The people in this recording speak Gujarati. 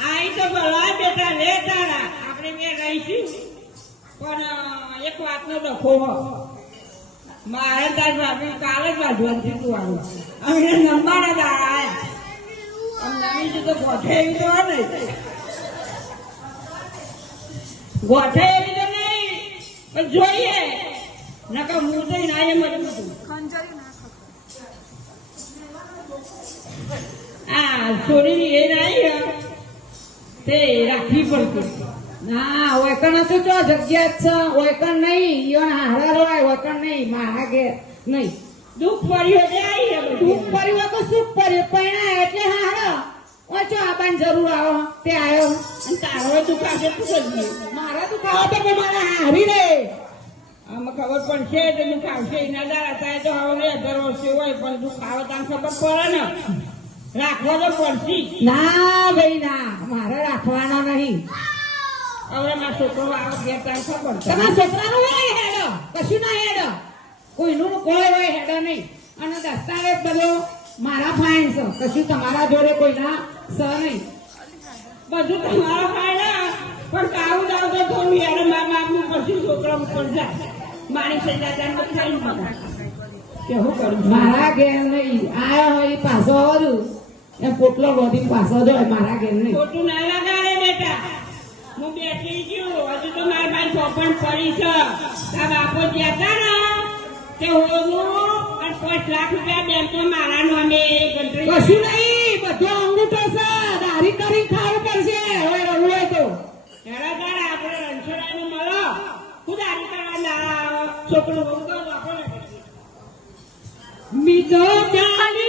आई तो बोला बेटा ले तारा આપણે બે રહીશું પણ એક વાતનો ડખો મારે તાર ભાભી કાલે જ વાજવાનું તું આવું અમને નંબાના દાડા આયા નવી તો ગોઠે એવી તો નહીં ગોઠે એવી તો નહીં પણ જોઈએ નકર હું તો ના એમ જ ખંજરી ના આ છોડીની એ નહીં તે રાખવી પડતી ના ઓયકણ તો ચો જગ્યા જ છે ઓયકણ નહીં ઈવન હારા રોય ઓયકણ નહીં મારા ઘેર નહીં દુઃખ પડ્યો તે આવી દુઃખ પડ્યું તો સુખ પડ્યું પૈણા એટલે હારો ઓછો આબાની જરૂર આવો તે આવ્યો અને તારો દુખાશે તું જ મારા દુખાવો તો કે મારા હારી રે આમાં ખબર પડશે તો દુખાવશે એના દાડા થાય તો હવે 18 વર્ષે હોય પણ દુખાવો તને ખબર પડે ને રાખવા તો પડશે ના ભાઈ ના મારે રાખવાનો નહીં હવે મારા છોકરો આવો ઘેર તને ખબર તમારા છોકરાનું હોય હેડો કશું ના હેડો કોઈનું કોઈ હોય હેડો નહીં અને દસ્તાવેજ બધો મારા ફાઇન છે કશું તમારા જોડે કોઈના સ નહીં બધું તમારા ફાયદા પણ કાવું દાવ તો થોડું હેડો મારા બાપનું પછી છોકરા ઉપર જાય મારી સજા જાય થઈ કેવું કરું મારા ઘેર નહીં આયો હોય પાછો આવરું એમ પોટલો બોધી પાછો જાય મારા ઘેર નહીં ખોટું ના લગાડે બેટા હું બેઠી છું હજુ તો મારી પાસે ચોપન પડી છે તાર બાપો જતા ને તે હોવું અને 5 લાખ રૂપિયા બેંકમાં મારા નામે કશું નહીં બધો અંગૂઠો છે દારી કરી ખાવું પડશે હવે રવું હોય તો હેડા તાર આપણે રણછોડાનું મળો હું દારી કરવા ના છોકરો બહુ તો આપણે બીજો ચાલી